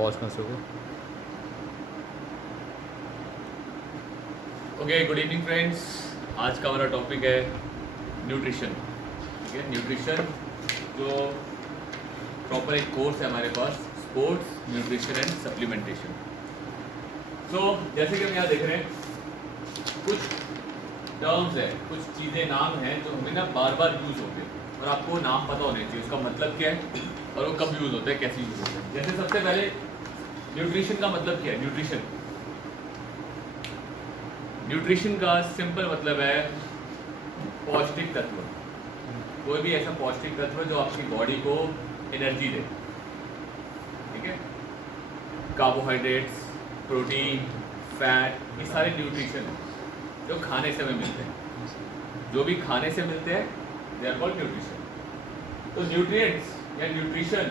Pause कर सको। Okay, good evening friends. आज का हमारा टॉपिक है न्यूट्रिशन। ठीक है, न्यूट्रिशन जो प्रॉपर एक कोर्स है हमारे पास, स्पोर्ट्स न्यूट्रिशन एंड सप्लीमेंटेशन। तो जैसे कि हम यहाँ देख रहे हैं, कुछ टर्म्स है, कुछ चीज़ें, नाम हैं जो हमें ना बार बार यूज़ होते हैं और आपको नाम पता होने चाहिए उसका मतलब क्या है और वो कब यूज़ होता है, कैसे यूज़ होता है। जैसे सबसे पहले न्यूट्रिशन का मतलब क्या है। न्यूट्रिशन का सिंपल मतलब है पौष्टिक तत्व। कोई भी ऐसा पौष्टिक तत्व जो आपकी बॉडी को एनर्जी दे। ठीक है, कार्बोहाइड्रेट्स, प्रोटीन, फैट, ये सारे न्यूट्रिशन है जो खाने से हमें मिलते हैं। जो भी खाने से मिलते हैं दे आर कॉल्ड न्यूट्रिशन। तो न्यूट्रिएंट्स या न्यूट्रिशन,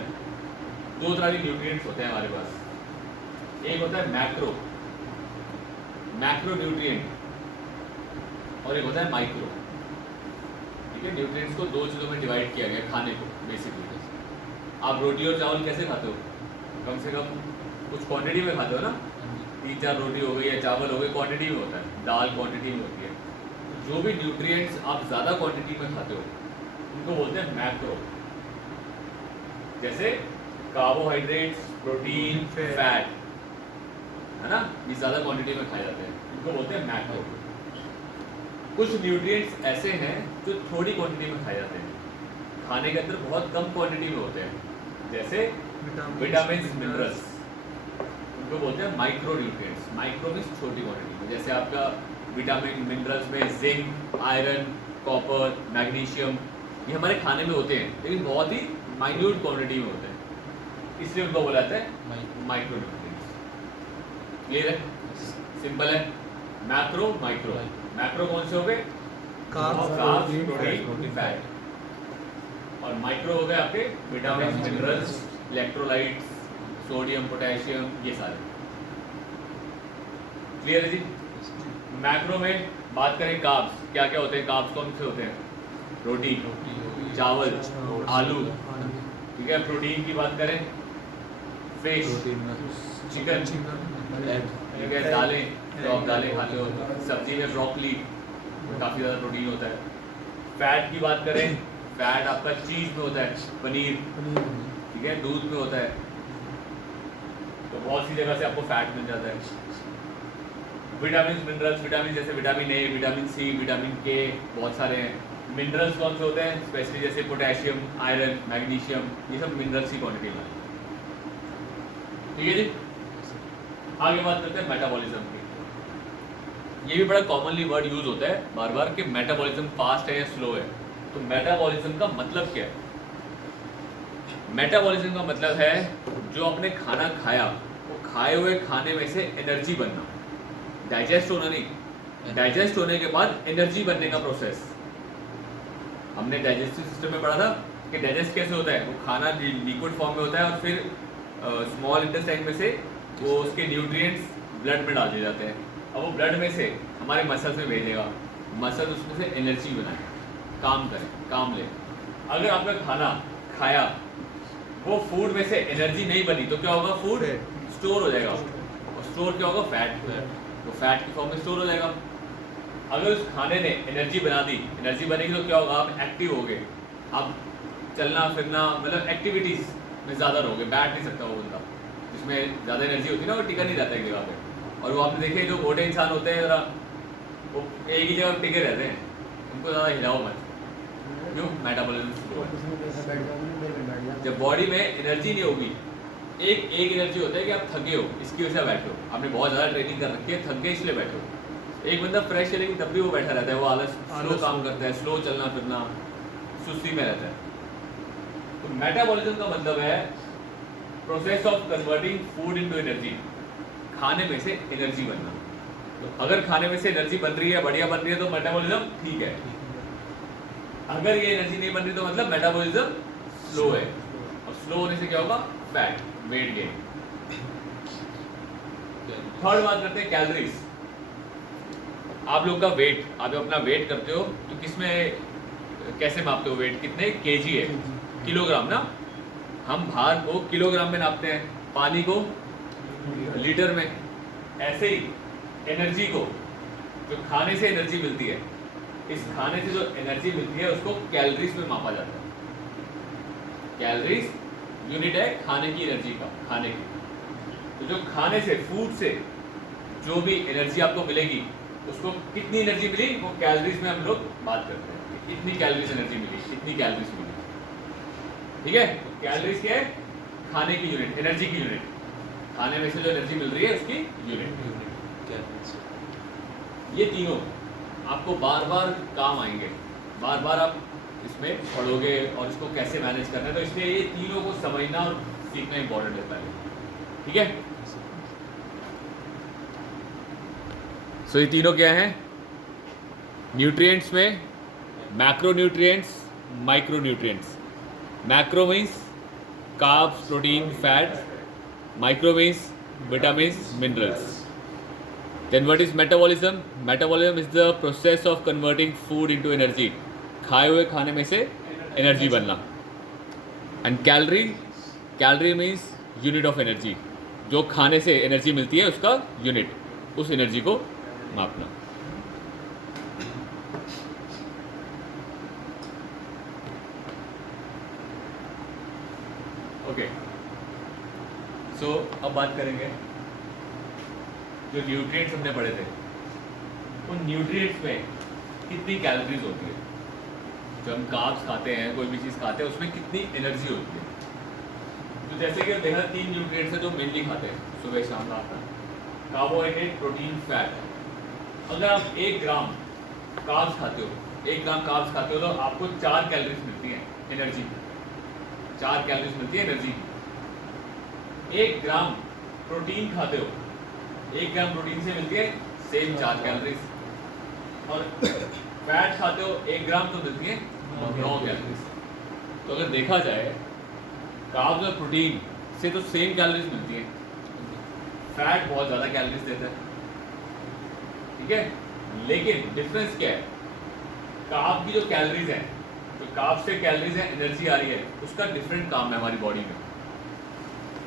दो तरह के न्यूट्रिएंट्स होते हैं हमारे पास। एक होता है मैक्रो न्यूट्रिएंट और एक होता है माइक्रो। ठीक है, न्यूट्रिएंट्स को दो चीज़ों में डिवाइड किया गया खाने को बेसिकली। आप रोटी और चावल कैसे खाते हो? कम से कम कुछ क्वांटिटी में खाते हो ना। 3-4 रोटी हो गई या चावल हो गए, क्वांटिटी में होता है। दाल क्वांटिटी में होती है। जो भी न्यूट्रिएंट्स आप ज़्यादा क्वांटिटी में खाते हो उनको बोलते हैं मैक्रो। जैसे कार्बोहाइड्रेट्स, प्रोटीन, फैट, है ना, ये ज़्यादा क्वांटिटी में खाए जाते हैं, इनको बोलते हैं मैक्रो। कुछ न्यूट्रिएंट्स ऐसे हैं जो थोड़ी क्वांटिटी में खाए जाते हैं, खाने के अंदर बहुत कम क्वांटिटी में होते हैं, जैसे विटामिन, मिनरल्स, उनको बोलते हैं माइक्रो न्यूट्रिएंट्स। माइक्रो मीन्स छोटी क्वांटिटी में। जैसे आपका विटामिन, मिनरल्स में जिंक, आयरन, कॉपर, मैग्नीशियम, ये हमारे खाने में होते हैं लेकिन बहुत ही माइन्यूट क्वांटिटी में होते हैं, इसलिए उनको बोला जाता है माइक्रो न्यूट्रिएंट्स। क्लियर है? सिंपल है। Macro, micro. मैक्रो कौन से हो गए? Carbs, protein, fat. और माइक्रो हो गए आपके vitamin, minerals, electrolytes, sodium, potassium, ये सारे। क्लियर है जी? मैक्रो में बात करें कार्ब्स, क्या क्या होते हैं कार्ब्स? कौन से होते हैं? रोटी, चावल, आलू। ठीक है। प्रोटीन की बात करें, फिश, चिकन, ठीक है, दालें, तो आप दालें खाते हो। सब्जी में ब्रोकली, काफ़ी ज़्यादा प्रोटीन होता है। फैट की बात करें, फैट आपका चीज़ में होता है, पनीर, ठीक है, दूध में होता है। तो बहुत सी जगह से आपको फैट मिल जाता है। विटामिन, मिनरल्स, विटामिन जैसे vitamin A, vitamin C, vitamin K, बहुत सारे हैं। मिनरल्स कौन से होते हैं? स्पेशली जैसे पोटेशियम, आयरन, मैग्नीशियम, ये सब मिनरल्स की क्वांटिटी में। ठीक है जी। आगे बात करते हैं मेटाबॉलिज्म की। ये भी बड़ा कॉमनली वर्ड यूज होता है बार बार कि मेटाबॉलिज्म फास्ट है या स्लो है। तो मेटाबॉलिज्म का मतलब क्या है? मेटाबॉलिज्म का मतलब है जो आपने खाना खाया, वो खाए हुए खाने में से एनर्जी बनना, डाइजेस्ट होना नहीं, डाइजेस्ट होने के बाद एनर्जी बनने का प्रोसेस। हमने डाइजेस्टिव सिस्टम में पढ़ा था कि डाइजेस्ट कैसे होता है। वो खाना लिक्विड फॉर्म में होता है और फिर स्मॉल इंटेस्टाइन में से वो उसके न्यूट्रिएंट्स ब्लड में डाल दिए जाते हैं। अब वो ब्लड में से हमारे मसल्स में भेजेगा, मसल उसमें से एनर्जी बनाए, काम करें, काम ले। अगर आपने खाना खाया, वो फूड में से एनर्जी नहीं बनी, तो क्या होगा? फूड स्टोर हो जाएगा। और स्टोर क्या होगा? फैट। तो फैट की फॉर्म में स्टोर हो जाएगा। अगर उस खाने ने एनर्जी बना दी, एनर्जी बनेगी तो क्या होगा? आप एक्टिव हो गए, आप चलना फिरना, मतलब एक्टिविटीज़ में ज़्यादा रहोगे। बैठ नहीं सकता वो बंदा जिसमें ज़्यादा एनर्जी होती है ना, वो टिका नहीं रहता है जगह पे। और वो आपने देखे जो मोटे इंसान होते हैं, ज़रा वो एक ही जगह टिके रहते हैं, उनको ज़्यादा हिलाओ मत। क्यों? मेटाबॉलिज्म स्लो है। जब बॉडी में एनर्जी नहीं होगी, एक एनर्जी होता है कि आप थके हो, इसकी वजह से बैठे हो, आपने बहुत ज़्यादा ट्रेनिंग कर रखी है, थक गए इसलिए बैठे हो। एक बंदा फ्रेश है लेकिन तब भी वो बैठा रहता है, वो आलस, स्लो काम करता है, स्लो चलना फिरना, सुस्ती में रहता है। तो मेटाबॉलिज्म का मतलब है process of converting food into energy, खाने में से एनर्जी बनना। तो अगर खाने में से एनर्जी बन रही है, बढ़िया बन रही है, तो मेटाबॉलिज्म ठीक है। अगर ये एनर्जी नहीं बन रही तो मतलब मेटाबॉलिज्म स्लो है। और स्लो होने से क्या होगा? Fat, weight gain. थर्ड बात करते हैं कैलोरीज। आप लोग का वेट, आप अपना वेट करते हो तो किसमें, कैसे मापते हो वेट? कितने केजी है? किलोग्राम ना। हम भार को किलोग्राम में नापते हैं, पानी को लीटर में, ऐसे ही एनर्जी को, जो खाने से एनर्जी मिलती है, इस खाने से जो एनर्जी मिलती है उसको कैलोरीज में मापा जाता है। कैलोरीज यूनिट है खाने की एनर्जी का, खाने की। तो जो खाने से, फूड से जो भी एनर्जी आपको मिलेगी, उसको कितनी एनर्जी मिली वो कैलोरीज में हम लोग बात करते हैं। इतनी कैलोरीज एनर्जी मिली, इतनी कैलोरीज मिली, ठीक है। तो कैलोरीज क्या है? खाने की यूनिट, एनर्जी की यूनिट, खाने में से जो एनर्जी मिल रही है उसकी यूनिट। ये तीनों आपको बार बार काम आएंगे, बार बार आप इसमें पढ़ोगे और इसको कैसे मैनेज करना है, तो इसलिए ये तीनों को समझना और सीखना इंपॉर्टेंट होता है, ठीक है। सो ये तीनों क्या हैं? न्यूट्रिएंट्स में macro nutrients, micro nutrients. Macro means carbs, protein, fat, micro means vitamins, minerals. Then what is metabolism? Metabolism is the process of converting food into energy. खाए हुए खाने में से एनर्जी बनना। And calorie means unit of energy, जो खाने से energy मिलती है उसका यूनिट, उस एनर्जी को मापना। ओके, सो अब बात करेंगे जो न्यूट्रिएंट्स हमने पढ़े थे, उन न्यूट्रिएंट्स में कितनी कैलोरीज होती है। जो हम कार्ब्स खाते हैं, कोई भी चीज़ खाते हैं, उसमें कितनी एनर्जी होती है। तो जैसे कि देखा, 3 न्यूट्रिएंट्स हैं जो मेनली खाते हैं सुबह शाम रात में, कार्बोहाइड्रेट, प्रोटीन, फैट। अगर आप 1 ग्राम कार्ब्स खाते हो, 1 ग्राम कार्ब्स खाते हो, तो आपको 4 कैलोरीज मिलती हैं एनर्जी, 4 कैलोरीज मिलती है एनर्जी की। 1 ग्राम प्रोटीन खाते हो, 1 ग्राम प्रोटीन से मिलती है सेम 4 कैलोरीज, और फैट खाते हो 1 ग्राम तो मिलती है 9 कैलोरीज। तो अगर देखा जाए, कार्ब्स और प्रोटीन से तो सेम कैलोरीज मिलती है, फैट बहुत ज़्यादा कैलोरीज देता है, ठीक है। लेकिन डिफरेंस क्या है? कार्ब की जो कैलोरीज हैं, जो कार्ब से कैलोरीज है, एनर्जी आ रही है, उसका डिफरेंट काम है हमारी बॉडी में,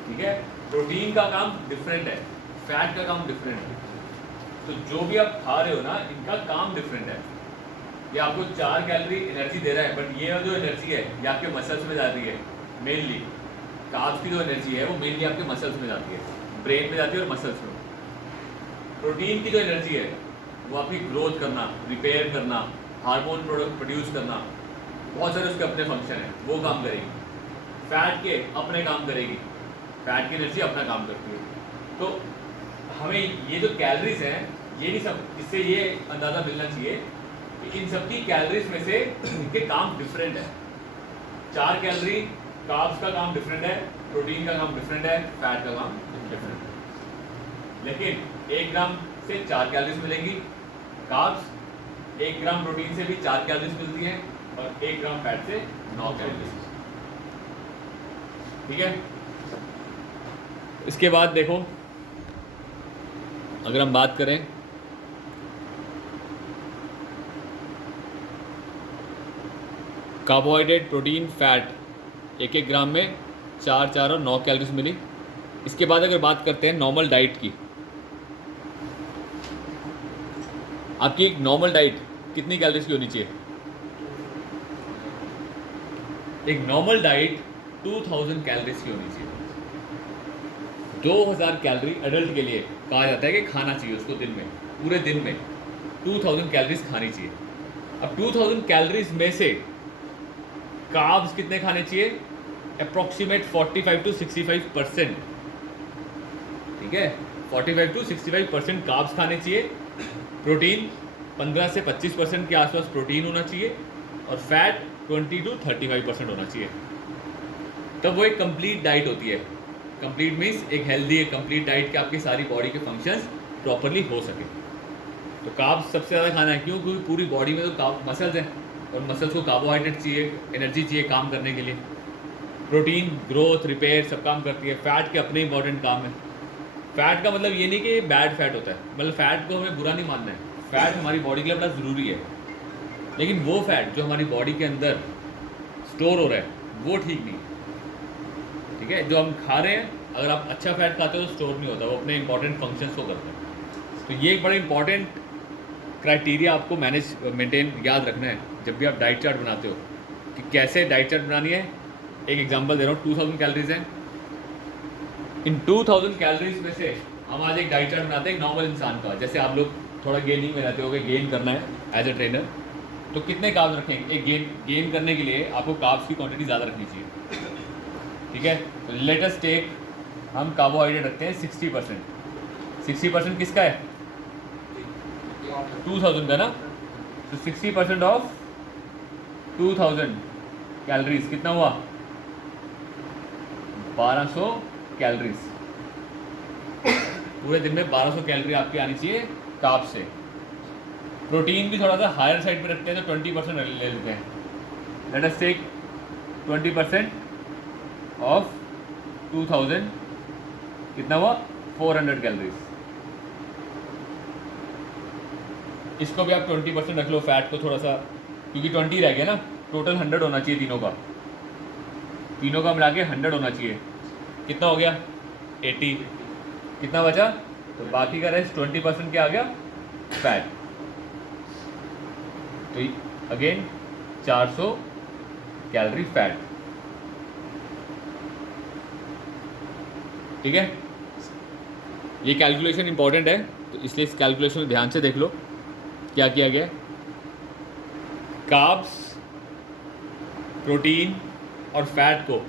ठीक है। प्रोटीन का काम डिफरेंट है, फैट का काम डिफरेंट है। तो जो भी आप खा रहे हो ना, इनका काम डिफरेंट है। ये आपको 4 कैलोरी एनर्जी दे रहा है, बट ये जो एनर्जी है ये आपके मसल्स में जाती है मेनली। कार्ब्स की जो एनर्जी है वो मेनली आपके मसल्स में जाती है, ब्रेन में जाती है और मसल्स में। प्रोटीन की जो एनर्जी है वो आपकी ग्रोथ करना, रिपेयर करना, हार्मोन प्रोड्यूस करना, बहुत सारे उसके अपने फंक्शन हैं, वो काम करेगी। फैट के अपने काम करेगी, फैट की एनर्जी अपना काम करती है। तो हमें ये जो कैलोरीज हैं, ये नहीं सब, इससे ये अंदाज़ा मिलना चाहिए कि इन सब की कैलोरीज में से इनके काम डिफरेंट है। 4 कैलोरी कार्ब्स का काम डिफरेंट है, प्रोटीन का काम डिफरेंट है, फैट का काम डिफरेंट है। लेकिन 1 ग्राम से 4 कैलोरीज मिलेंगी कार्ब्स, 1 ग्राम प्रोटीन से भी 4 कैलोरीज मिलती हैं, और 1 ग्राम फैट से 9 कैलोरीज, ठीक है। इसके बाद देखो, अगर हम बात करें कार्बोहाइड्रेट, प्रोटीन, फैट, 1-1 ग्राम में 4 और 9 कैलोरीज मिली। इसके बाद अगर बात करते हैं नॉर्मल डाइट की, आपकी एक नॉर्मल डाइट कितनी कैलोरीज की होनी चाहिए? एक नॉर्मल डाइट 2000 कैलोरीज की होनी चाहिए। 2000 कैलोरी एडल्ट के लिए कहा जाता है कि खाना चाहिए उसको दिन में, पूरे दिन में 2000 कैलोरीज खानी चाहिए। अब 2000 कैलोरीज में से कार्ब्स कितने खाने चाहिए? अप्रॉक्सीमेट 45 to 65%, ठीक है। 45 to 65% कार्ब्स खाने चाहिए। प्रोटीन 15 से 25% के आसपास प्रोटीन होना चाहिए, और फैट 20 to 35% होना चाहिए। तब वो एक कंप्लीट डाइट होती है। कंप्लीट मीन्स एक हेल्दी, एक कंप्लीट डाइट के आपकी सारी बॉडी के फंक्शंस प्रॉपरली हो सके। तो कार्ब्स सबसे ज़्यादा खाना है, क्यों? क्योंकि पूरी बॉडी में तो मसल्स हैं, और मसल्स को कार्बोहाइड्रेट चाहिए, एनर्जी चाहिए काम करने के लिए। प्रोटीन ग्रोथ, रिपेयर सब काम करती है। फैट के अपने इंपॉर्टेंट काम है। फैट का मतलब ये नहीं कि बैड फैट होता है, मतलब फैट को हमें बुरा नहीं मानना है, फैट हमारी बॉडी के लिए बड़ा ज़रूरी है। लेकिन वो फैट जो हमारी बॉडी के अंदर स्टोर हो रहा है वो ठीक नहीं, ठीक है। जो हम खा रहे हैं अगर आप अच्छा फैट खाते हो तो स्टोर नहीं होता, वो अपने इंपॉर्टेंट फंक्शंस को करता है। तो ये एक बड़ा इंपॉर्टेंट क्राइटेरिया आपको मेंटेन याद रखना है जब भी आप डाइट चार्ट बनाते हो कि कैसे डाइट चार्ट बनानी है। एक एग्जांपल दे रहा हूँ, 2000 कैलोरीज हैं। इन 2000 कैलोरीज में से हम आज एक डाइट चार्ट बनाते हैं एक नॉर्मल इंसान का। जैसे आप लोग थोड़ा गेनिंग में रहते हो, गेन करना है एज ए ट्रेनर, तो कितने कार्ब्स रखेंगे? एक गेन करने के लिए आपको कार्ब्स की क्वांटिटी ज़्यादा रखनी चाहिए, ठीक है। तो लेट अस टेक, हम कार्बोहाइड्रेट रखते हैं 60%। 60% किसका है? 2000 का ना। तो 60% ऑफ 2000 कैलोरीज कितना हुआ? 1200 कैलोरीज। पूरे दिन में 1200 कैलोरी आपकी आनी चाहिए कार्ब से। प्रोटीन भी थोड़ा सा हायर साइड पे रखते हैं तो 20% ले लेते हैं। लेट अस टेक 20% ऑफ 2000 कितना हुआ? 400 कैलोरीज। इसको भी आप 20% रख लो फैट को थोड़ा सा, क्योंकि 20 रह गया ना, टोटल 100 होना चाहिए तीनों का मिला के 100 होना चाहिए। कितना हो गया? 80। कितना बचा? तो बाकी का रेस्ट 20% क्या आ गया? फैट। तो अगेन 400 कैलोरी फैट, ठीक है। ये कैलकुलेशन इंपॉर्टेंट है तो इसलिए इस कैलकुलेशन में ध्यान से देख लो क्या किया गया। कार्ब्स, प्रोटीन और फैट को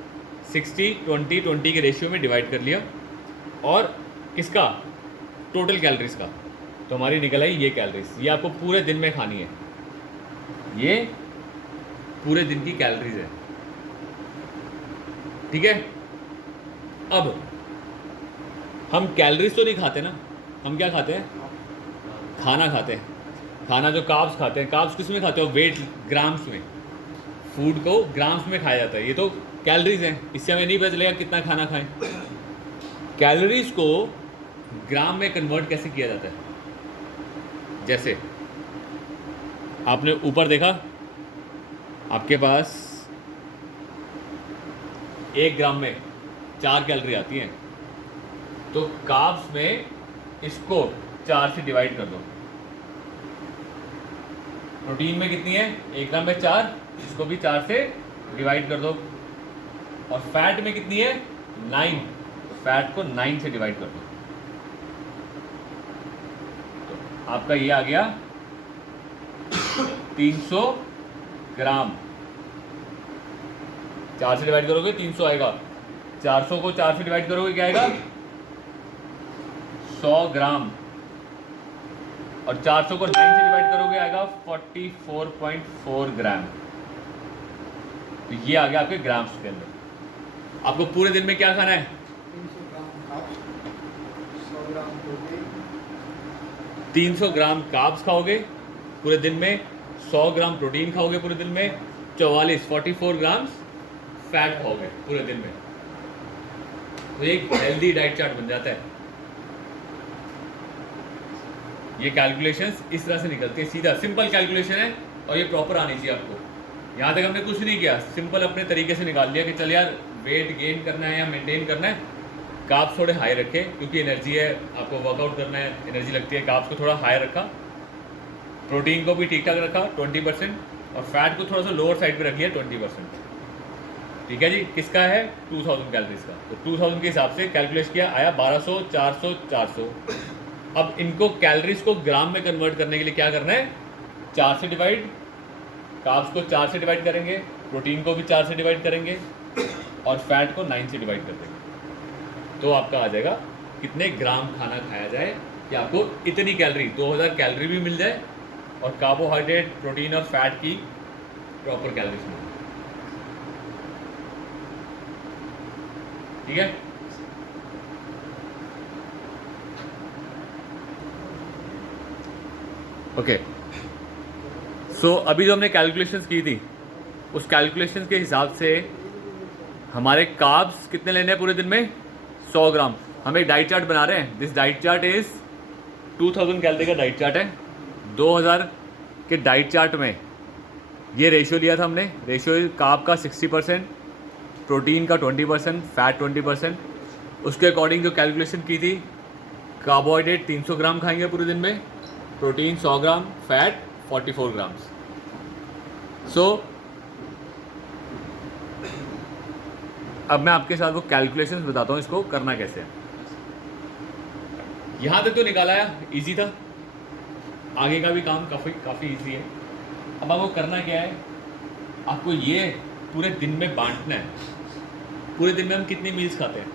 60-20-20 के रेशियो में डिवाइड कर लिया, और किसका? टोटल कैलोरीज का। तो हमारी निकल आई ये कैलोरीज। ये आपको पूरे दिन में खानी है, ये पूरे दिन की कैलोरीज है, ठीक है। अब हम कैलोरीज तो नहीं खाते ना, हम क्या खाते हैं? खाना खाते हैं। खाना जो कार्ब्स खाते हैं, कार्ब्स किस में खाते हो? वेट, ग्राम्स में। फूड को ग्राम्स में खाया जाता है, ये तो कैलोरीज हैं। इससे हमें नहीं पता चलेगा कितना खाना खाएं। कैलोरीज को ग्राम में कन्वर्ट कैसे किया जाता है? जैसे आपने ऊपर देखा, आपके पास 1 ग्राम में 4 कैलोरी आती हैं, तो कार्ब्स में इसको 4 से डिवाइड कर दो। प्रोटीन में कितनी है? 1 ग्राम में 4, इसको भी 4 से डिवाइड कर दो। और फैट में कितनी है? 9, तो फैट को 9 से डिवाइड कर दो। तो आपका ये आ गया 300 ग्राम। 4 से डिवाइड करोगे 300 आएगा, 400 को 4 से डिवाइड करोगे क्या आएगा? 100 ग्राम। और 400 को 9 से डिवाइड करोगे आएगा 44.4 ग्राम। तो ये आ गया आपके ग्राम्स के अंदर। आपको पूरे दिन में क्या खाना है? 300 ग्राम कार्ब्स खाओगे पूरे दिन में, 100 ग्राम प्रोटीन खाओगे पूरे दिन में, 44 ग्राम्स फैट खाओगे पूरे दिन में। तो एक हेल्दी डाइट चार्ट बन जाता है। ये कैलकुलेशंस इस तरह से निकलती है, सीधा सिंपल कैलकुलेशन है, और ये प्रॉपर आनी चाहिए आपको। यहाँ तक हमने कुछ नहीं किया, सिंपल अपने तरीके से निकाल लिया कि चल यार वेट गेन करना है या मेंटेन करना है, कार्ब्स थोड़े हाई रखे क्योंकि एनर्जी है, आपको वर्कआउट करना है, एनर्जी लगती है, कार्ब्स को थोड़ा हाई रखा, प्रोटीन को भी ठीक ठाक रखा 20%, और फैट को थोड़ा सा लोअर साइड पे रख लिया 20%। ठीक है जी। किसका है? 2000 कैलोरीज का। तो 2000 के हिसाब से कैलकुलेट किया, आया 1200, 400, 400। अब इनको कैलोरीज को ग्राम में कन्वर्ट करने के लिए क्या करना है? 4 से डिवाइड, कार्ब्स को 4 से डिवाइड करेंगे, प्रोटीन को भी 4 से डिवाइड करेंगे, और फैट को 9 से डिवाइड कर देंगे। तो आपका आ जाएगा कितने ग्राम खाना खाया जाए कि आपको इतनी कैलोरी, 2000 कैलोरी भी मिल जाए और कार्बोहाइड्रेट, प्रोटीन और फैट की प्रॉपर कैलोरीज मिल जाए। ठीक है। ओके, सो अभी जो हमने कैलकुलेशंस की थी, उस कैलकुलेशंस के हिसाब से हमारे कार्ब्स कितने लेने हैं पूरे दिन में? 100 ग्राम। हम एक डाइट चार्ट बना रहे हैं। This diet chart is 2000 calorie का डाइट चार्ट है। 2000 के डाइट चार्ट में ये रेशियो लिया था हमने। रेशियो कार्ब का 60%, प्रोटीन का 20%, फैट 20%, उसके अकॉर्डिंग जो कैलकुलेशन की थी, कार्बोहाइड्रेट 300 ग्राम खाएंगे पूरे दिन में, प्रोटीन 100 ग्राम, फैट 44 ग्राम्स। सो अब मैं आपके साथ वो कैलकुलेशंस बताता हूँ, इसको करना कैसे है। यहाँ तक तो निकाला है, इजी था, आगे का भी काम काफ़ी इजी है। अब आपको करना क्या है, आपको ये पूरे दिन में बांटना है। पूरे दिन में हम कितनी मील्स खाते हैं?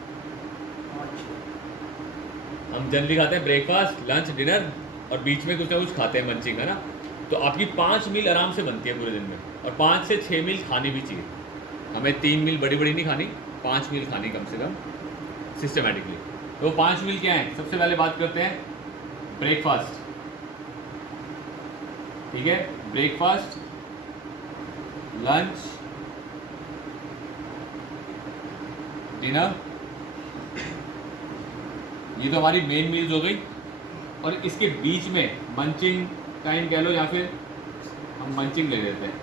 हम जनरली खाते हैं ब्रेकफास्ट, लंच, डिनर और बीच में कुछ ना कुछ खाते हैं, मंचिंग, है ना। तो आपकी 5 मील आराम से बनती है पूरे दिन में, और 5 से 6 मील खानी भी चाहिए। हमें 3 मील बड़ी बड़ी नहीं खानी, 5 मील खानी कम से कम सिस्टमेटिकली। तो 5 मील क्या है? सबसे पहले बात करते हैं ब्रेकफास्ट, ठीक है। ब्रेकफास्ट, लंच, डिनर, ये तो हमारी मेन मील्स हो गई। और इसके बीच में मंचिंग टाइम कह लो, या फिर हम मंचिंग ले लेते हैं।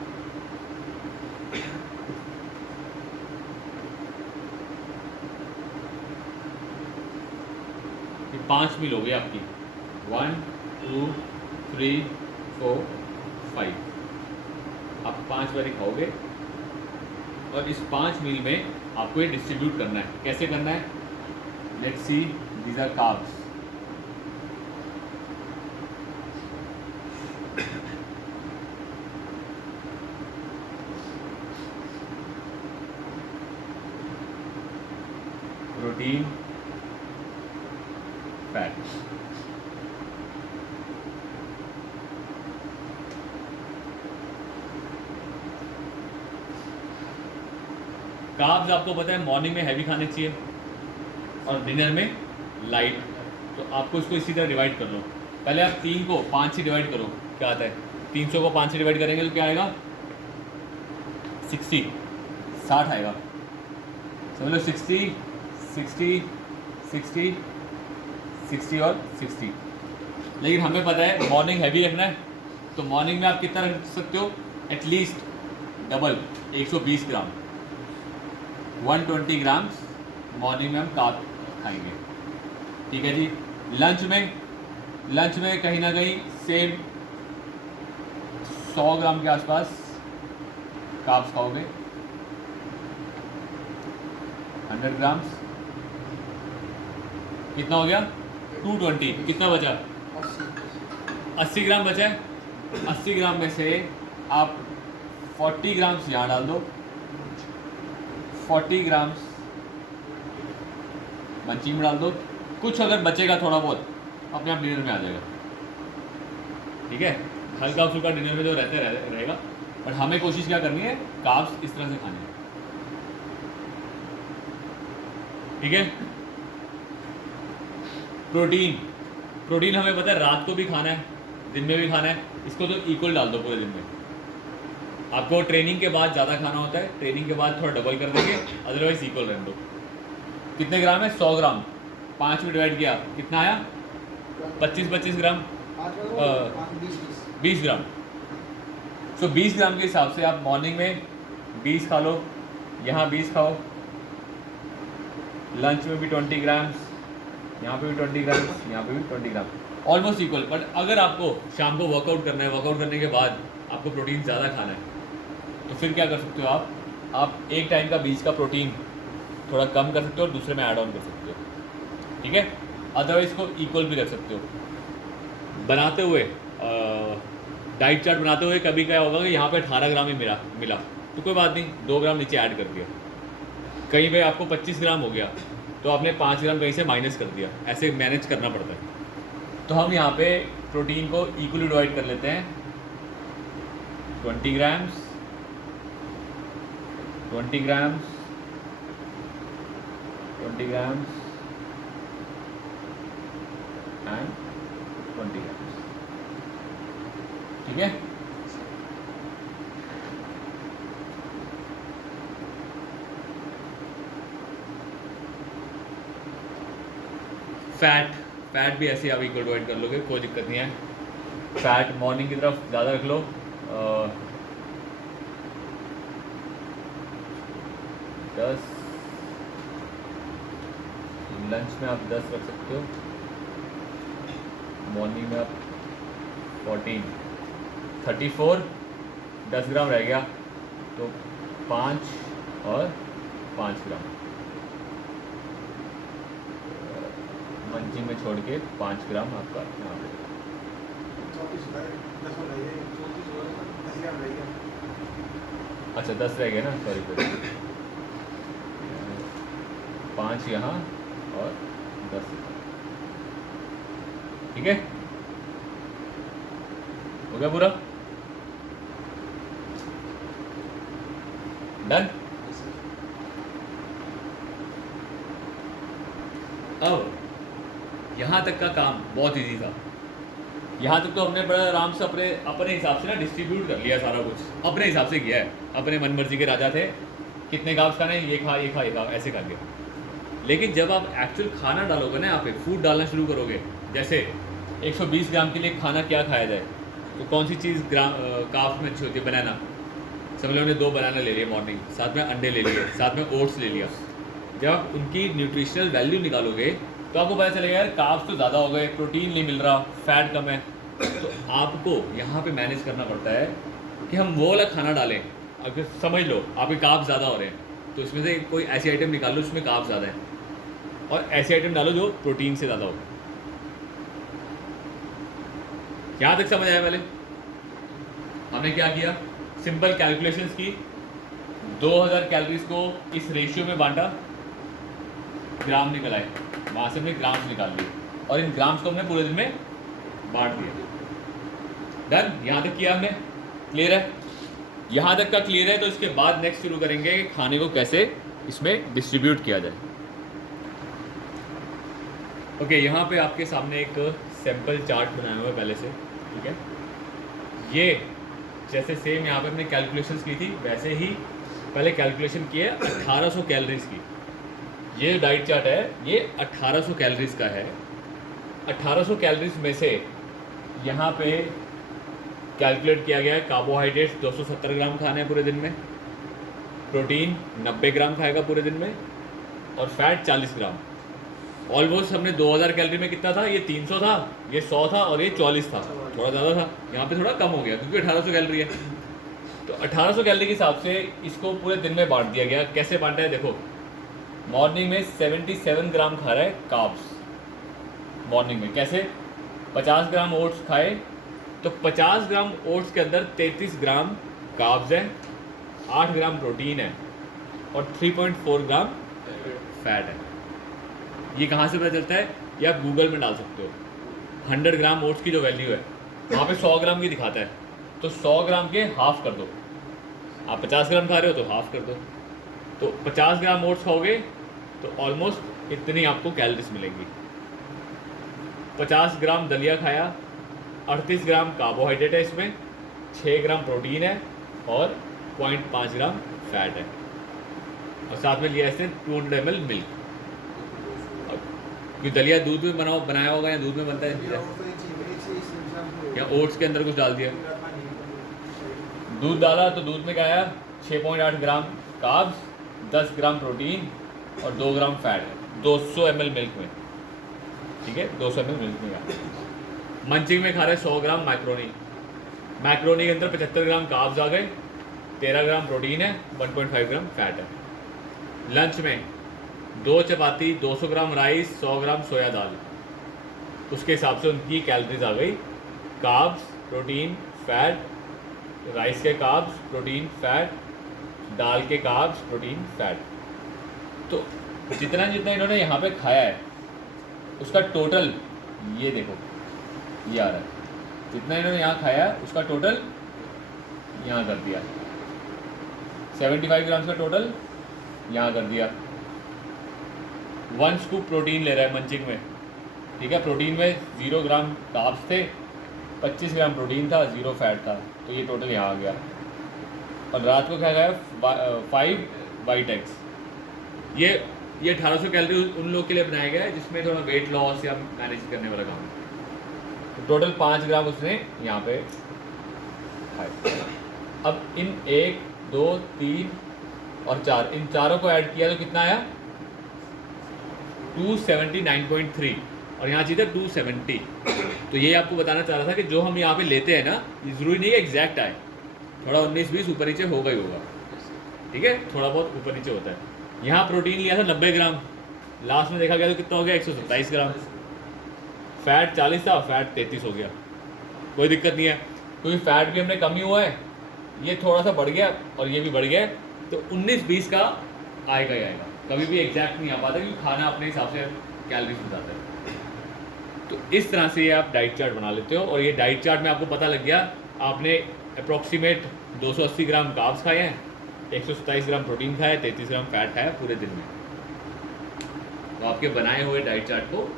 ये 5 मील हो गई आपकी, 1 2 3 4 5। आप 5 बार खाओगे, और इस 5 मील में आपको ये डिस्ट्रीब्यूट करना है। कैसे करना है? Let's see, these are carbs. Protein, fat. Carbs आपको पता है मॉर्निंग में हैवी खाने चाहिए और डिनर में लाइट। तो आपको इसको इसी तरह डिवाइड कर लो। पहले आप 3 को 5 से डिवाइड करो, क्या आता है? 300 को 5 से डिवाइड करेंगे तो क्या आएगा? 60 आएगा। समझ लो 60 60 60 60 और 60। लेकिन हमें पता है मॉर्निंग हैवी रखना है, तो मॉर्निंग में आप कितना रख सकते हो? एटलीस्ट डबल, 120 ग्राम, 120 ग्राम्स मॉर्निंग में हम कार्ब खाएंगे, ठीक है जी। लंच में कहीं ना कहीं सेम 100 ग्राम के आसपास कार्ब्स खाओगे, 100 ग्राम्स। कितना हो गया? 220। कितना बचा? 80 ग्राम बचा है। 80 ग्राम में से आप 40 ग्राम्स यहाँ डाल दो, 40 ग्राम्स मंची में डाल दो। कुछ अगर बचेगा थोड़ा बहुत, अपने आप डिनर में आ जाएगा, ठीक है। हल्का फुल्का डिनर में जो रहेगा। बट हमें कोशिश क्या करनी है? कार्ब्स इस तरह से खाने हैं, ठीक है। प्रोटीन हमें पता है रात को भी खाना है, दिन में भी खाना है। इसको तो इक्वल डाल दो पूरे दिन में। आपको ट्रेनिंग के बाद ज़्यादा खाना होता है, ट्रेनिंग के बाद थोड़ा डबल कर देंगे, अदरवाइज इक्वल रहने दो। कितने ग्राम है? 100 ग्राम, 5 में डिवाइड किया, कितना आया? 25 ग्राम, 20 ग्राम। सो 20 ग्राम के हिसाब से आप मॉर्निंग में 20 खा लो, यहाँ 20 खाओ, लंच में भी 20 ग्राम्स, यहाँ पे भी 20 ग्राम्स, यहाँ पे भी 20 ग्राम, ऑलमोस्ट इक्वल। बट अगर आपको शाम को वर्कआउट करना है, वर्कआउट करने के बाद आपको प्रोटीन ज़्यादा खाना है, तो फिर क्या कर सकते हो आप एक टाइम का बीच का प्रोटीन थोड़ा कम कर सकते हो और दूसरे में ऐड ऑन कर सकते हो, ठीक है। अदरवाइज को इक्वल भी रख सकते हो। बनाते हुए डाइट चार्ट बनाते हुए कभी क्या होगा कि यहाँ पे 18 ग्राम ही मिला तो कोई बात नहीं, 2 ग्राम नीचे ऐड कर दिया। कहीं पे आपको 25 ग्राम हो गया तो आपने 5 ग्राम कहीं से माइनस कर दिया। ऐसे मैनेज करना पड़ता है। तो हम यहाँ पे प्रोटीन को इक्वली डिवाइड कर लेते हैं। 20 grams, 20 grams, 20 grams and 20 grams, ठीक है। फैट भी ऐसे आप इक्वल डिवाइड कर लोगे, कोई दिक्कत नहीं है। फैट मॉर्निंग की तरफ ज़्यादा रख लो, 10 लंच में आप 10 रख सकते हो, मॉर्निंग में आप 34 10 ग्राम रह गया, तो 5 और 5 ग्राम मंचिंग में छोड़ के 5 ग्राम आपका यहाँ पे। अच्छा 10 रह गया ना, सॉरी सॉरी, 5 यहाँ और 10, ठीक है, हो गया पूरा डन। अब यहाँ तक का काम बहुत इजी था, यहाँ तक तो हमने बड़ा आराम से अपने हिसाब से ना डिस्ट्रीब्यूट कर लिया, सारा कुछ अपने हिसाब से किया है, अपने मन मर्जी के राजा थे, कितने कार्ब्स खाने, ये खा ये खा ये खा, ऐसे कर लिया। लेकिन जब आप एक्चुअल खाना डालोगे ना, यहाँ पे फूड डालना शुरू करोगे, जैसे 120 ग्राम के लिए खाना क्या खाया जाए, तो कौन सी चीज़ कार्ब्स में अच्छी होती है, बनाना, समझ लो हमने 2 बनाना ले लिए मॉर्निंग, साथ में अंडे ले लिए, साथ में ओट्स ले लिया। जब आप उनकी न्यूट्रिशनल वैल्यू निकालोगे तो आपको पता चलेगा यार कार्ब्स तो ज़्यादा हो गए, प्रोटीन नहीं मिल रहा, फैट कम है, तो आपको यहाँ पे मैनेज करना पड़ता है कि हम वो वाला खाना डालें। अगर समझ लो आपके कार्ब्स ज़्यादा हो रहे हैं, तो इसमें से कोई ऐसी आइटम निकाल लो उसमें कार्ब्स ज़्यादा है, और ऐसी आइटम डालो जो प्रोटीन से ज़्यादा हो। यहाँ तक समझ आया? पहले हमने क्या किया, सिंपल कैलकुलेशंस की, 2000 कैलोरीज को इस रेशियो में बांटा, ग्राम निकल आए, वहाँ से हमने ग्राम्स निकाल लिए, और इन ग्राम्स को हमने पूरे दिन में बांट दिया। डन, यहाँ तक किया हमने, क्लियर है? यहाँ तक का क्लियर है, तो इसके बाद नेक्स्ट शुरू करेंगे कि खाने को कैसे इसमें डिस्ट्रीब्यूट किया जाए। ओके, यहाँ पे आपके सामने एक सैम्पल चार्ट बनाया हुआ है पहले से, ठीक है। ये जैसे सेम यहाँ पे हमने कैलकुलेशंस की थी, वैसे ही पहले कैलकुलेशन की है 1800 कैलोरीज की। ये डाइट चार्ट है, ये 1800 कैलोरीज का है। 1800 कैलोरीज में से यहाँ पे कैलकुलेट किया गया है, कार्बोहाइड्रेट्स 270 ग्राम खाने हैं पूरे दिन में, प्रोटीन 90 ग्राम खाएगा पूरे दिन में, और फैट 40 ग्राम। ऑलमोस्ट हमने 2000 कैलोरी में कितना था, ये 300 था, ये 100 था, और ये 44 था, थोड़ा ज़्यादा था, यहाँ पे थोड़ा कम हो गया क्योंकि 1800 कैलोरी है। तो 1800 कैलोरी के हिसाब से इसको पूरे दिन में बांट दिया गया। कैसे बांटा है देखो, मॉर्निंग में 77 ग्राम खा रहा है कार्ब्स मॉर्निंग में। कैसे, 50 ग्राम ओट्स खाए तो 50 ग्राम ओट्स के अंदर 33 ग्राम कार्ब्स है, 8 ग्राम प्रोटीन है, और 3.4 ग्राम फैट है। ये कहाँ से पता चलता है, ये आप गूगल में डाल सकते हो। 100 ग्राम ओट्स की जो वैल्यू है वहाँ पे 100 ग्राम की दिखाता है, तो 100 ग्राम के हाफ कर दो। आप 50 ग्राम खा रहे हो तो हाफ कर दो, तो 50 ग्राम ओट्स खाओगे तो ऑलमोस्ट इतनी आपको कैलोरीज मिलेंगी। 50 ग्राम दलिया खाया, 38 ग्राम कार्बोहाइड्रेट है इसमें, 6 ग्राम प्रोटीन है, और 0.5 ग्राम फैट है, और साथ में लिया इसने 200 ml मिल्क। क्योंकि दलिया दूध में बनाया होगा, या दूध में बनता है, या ओट्स के अंदर कुछ डाल दिया, दूध डाला तो दूध में क्या आया, 6.8 ग्राम कार्ब्स, 10 ग्राम प्रोटीन और 2 ग्राम फैट है 200 ml मिल्क में, ठीक है, 200 ml मिल्क में का। मंचिंग में खा रहे 100 ग्राम मैक्रोनी, मैक्रोनी के अंदर 75 ग्राम कार्ब्स आ गए, 13 ग्राम प्रोटीन है, 1.5 ग्राम फैट है। लंच में 2 चपाती, 200 ग्राम राइस, 100 ग्राम सोया दाल, उसके हिसाब से उनकी कैलोरीज आ गई, कार्ब्स, प्रोटीन, फैट, राइस के कार्ब्स, प्रोटीन, फैट, दाल के कार्ब्स, प्रोटीन, फैट। तो जितना जितना इन्होंने यहाँ पे खाया है उसका टोटल ये देखो, ये आ रहा है, जितना इन्होंने यहाँ खाया है उसका टोटल यहाँ कर दिया, 75 ग्राम का टोटल यहाँ कर दिया। 1 स्कूप प्रोटीन ले रहा है मंचिंग में, ठीक है, प्रोटीन में 0 ग्राम कार्ब्स थे, 25 ग्राम प्रोटीन था, 0 फैट था, तो ये टोटल यहाँ आ गया। और रात को क्या गया, 5 वाइट एग्स। ये 1800 कैलोरी उन लोग के लिए बनाया गया है जिसमें थोड़ा वेट लॉस या मैनेज करने वाला काम। तो टोटल 5 ग्राम उसने यहाँ पे खाए। अब इन 1, 2, 3 और 4, इन चारों को ऐड किया तो कितना आया, 279.3 और यहाँ चाहिए था 270। तो ये आपको बताना चाह रहा था कि जो हम यहाँ पे लेते हैं ना, ये ज़रूरी नहीं है एग्जैक्ट आए, थोड़ा 19-20 ऊपर नीचे होगा ही होगा, ठीक है, थोड़ा बहुत ऊपर नीचे होता है। यहाँ प्रोटीन लिया था 90 ग्राम, लास्ट में देखा गया तो कितना हो गया 127 ग्राम। फैट 40 था, फैट 33 हो गया, कोई दिक्कत नहीं है, क्योंकि फैट भी हमने कम ही हुआ है, ये थोड़ा सा बढ़ गया और ये भी बढ़ गया, तो 19-20 का आएगा ही आएगा, कभी भी एग्जैक्ट नहीं आ पाता क्योंकि खाना अपने हिसाब से कैलोरीज बताता है। तो इस तरह से ये आप डाइट चार्ट बना लेते हो, और ये डाइट चार्ट में आपको पता लग गया आपने अप्रॉक्सीमेट 280 ग्राम कार्ब्स खाए हैं, 127 ग्राम प्रोटीन खाया है, 33 ग्राम फैट खाया पूरे दिन में। तो आपके बनाए हुए डाइट चार्ट को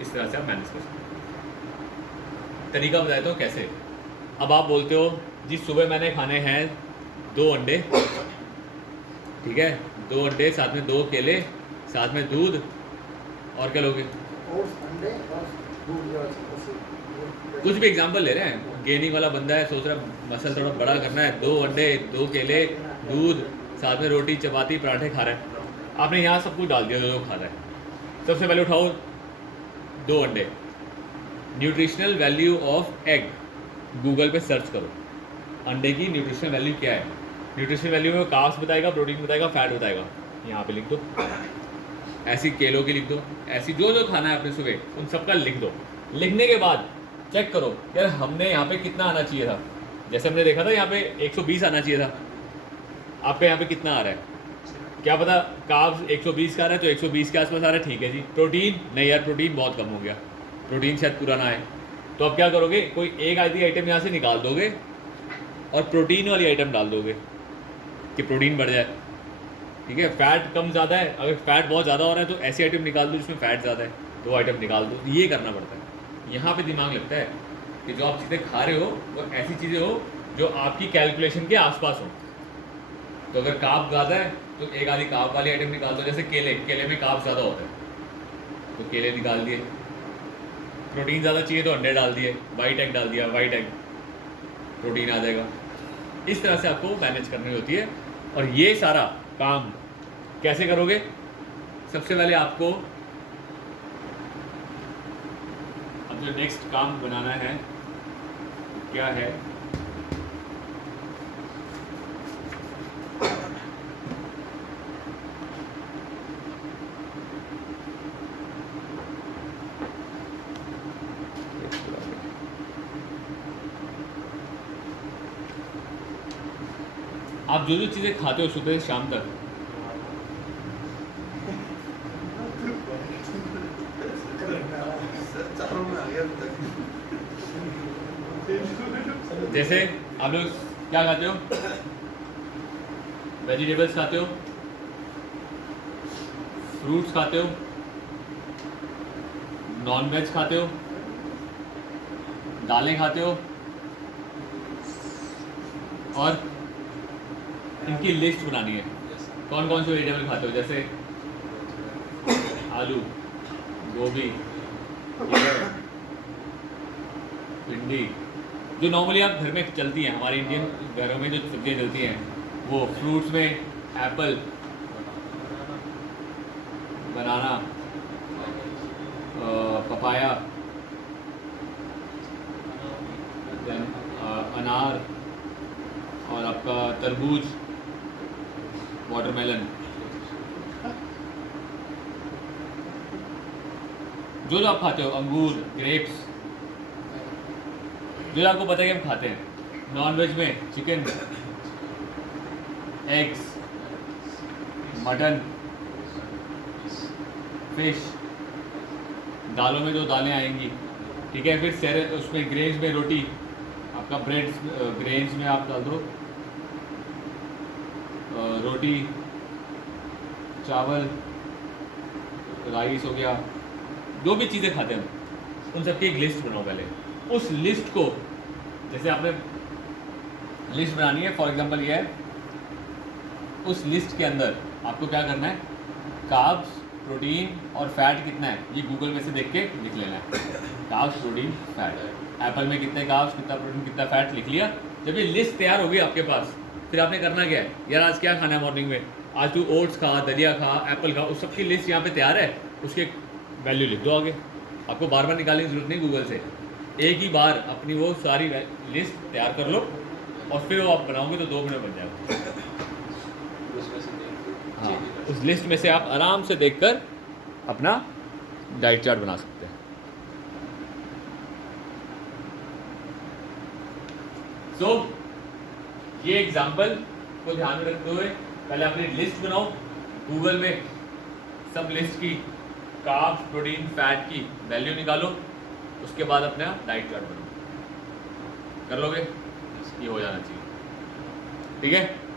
इस तरह से आप मैनेज कर सकते हो। तरीका बताता हूँ कैसे। अब आप बोलते हो जी सुबह मैंने खाने हैं 2 अंडे, ठीक है, 2 अंडे साथ में 2 केले साथ में दूध, और क्या लोगे, कुछ भी एग्जांपल ले रहे हैं। गेनिंग वाला बंदा है, सोच रहा है मसल थोड़ा बड़ा करना है, 2 अंडे 2 केले दूध साथ में रोटी चपाती पराठे खा रहा है, आपने यहाँ सब कुछ डाल दिया जो खा रहा है। सबसे पहले उठाओ 2 अंडे, nutritional value of egg Google पे सर्च करो, अंडे की न्यूट्रिशनल वैल्यू क्या है। न्यूट्रिशनल वैल्यू में कार्ब्स बताएगा, प्रोटीन बताएगा, फैट बताएगा, यहाँ पे लिख दो। ऐसी केलों की लिख दो, ऐसी जो जो खाना है आपने सुबह उन सबका लिख दो। लिखने के बाद चेक करो यार हमने यहाँ पे कितना आना चाहिए था, जैसे हमने देखा था यहाँ पे 120 आना चाहिए था, आपके यहाँ पे कितना आ रहा है, क्या पता कार्ब्स 120 का आ रहा है तो 120 के आसपास आ रहा है, ठीक है जी। प्रोटीन नहीं यार, प्रोटीन बहुत कम हो गया, प्रोटीन शायद पूरा ना आए, तो अब क्या करोगे, कोई एक आधी आइटम यहाँ से निकाल दोगे और प्रोटीन वाली आइटम डाल दोगे कि प्रोटीन बढ़ जाए, ठीक है। फैट कम ज़्यादा है, अगर फैट बहुत ज़्यादा हो रहा है तो ऐसी आइटम निकाल दो जिसमें फैट ज़्यादा है, 2 आइटम निकाल दो। ये करना पड़ता है, यहाँ पे दिमाग लगता है कि जो आप चीज़ें खा रहे हो वो ऐसी चीज़ें हो जो आपकी कैलकुलेशन के आसपास हो। तो अगर कार्ब ज़्यादा है तो एक आधी कार्ब वाली आइटम निकाल दो, जैसे केले में कार्ब ज़्यादा होता है तो केले निकाल दिए। प्रोटीन ज़्यादा चाहिए तो अंडे डाल दिए, वाइट एग डाल दिया, वाइट एग प्रोटीन आ जाएगा। इस तरह से आपको मैनेज करनी होती है। और ये सारा काम कैसे करोगे, सबसे पहले आपको अब जो नेक्स्ट काम बनाना है क्या है, आप जो जो चीज़ें खाते हो सुबह से शाम तक, जैसे आप लोग क्या खाते हो, वेजिटेबल्स खाते हो, फ्रूट्स खाते हो, नॉन वेज खाते हो, दालें खाते हो, और इनकी लिस्ट बनानी है कौन कौन से वेजिटेबल खाते हो, जैसे आलू, गोभी, भिंडी, जो नॉर्मली आप घर में चलती हैं, हमारे इंडियन घरों में जो सब्जियाँ चलती हैं वो। फ्रूट्स में एप्पल, बनाना, पपाया, देन अनार, और आपका तरबूज, वाटरमेलन, जो आप खाते हो, अंगूर, ग्रेप्स, जो आपको पता है कि हम खाते हैं। नॉन वेज में चिकन, एग्स, मटन, फिश, दालों में जो दालें आएंगी, ठीक है। फिर उसमें ग्रेन्स में रोटी, आपका ब्रेड, ग्रेन्स में आप डाल दो रोटी, चावल, राइस हो गया, जो भी चीज़ें खाते हैं हम उन सबकी एक लिस्ट बनाओ पहले। उस लिस्ट को, जैसे आपने लिस्ट बनानी है, फॉर एग्जांपल ये है, उस लिस्ट के अंदर आपको क्या करना है, कार्ब्स, प्रोटीन और फैट कितना है ये गूगल में से देख के लिख लेना है। कार्ब्स, प्रोटीन, फैट, एप्पल में कितने कार्ब्स, कितना प्रोटीन, कितना फैट लिख लिया। जब ये लिस्ट तैयार हो गई आपके पास, फिर आपने करना क्या है, यार आज क्या खाना है मॉर्निंग में, आज तू ओट्स खा, दलिया खा, एप्पल खा, उस सबकी लिस्ट यहाँ पे तैयार है। उसके वैल्यू लिख दो आगे। आपको बार बार निकालने की जरूरत नहीं गूगल से, एक ही बार अपनी वो सारी लिस्ट तैयार कर लो और फिर वो आप बनाओगे तो 2 मिनट बन जाएगा। हाँ, उस लिस्ट में से आप आराम से देखकर अपना डाइट चार्ट बना सकते हैं। सो ये एग्जाम्पल को ध्यान में रखते हुए पहले अपनी लिस्ट बनाओ गूगल में, सब लिस्ट की कार्ब्स, प्रोटीन, फैट की वैल्यू निकालो, उसके बाद अपना डाइट चार्ट बनाओ। कर लोगे? ये हो जाना चाहिए। ठीक है।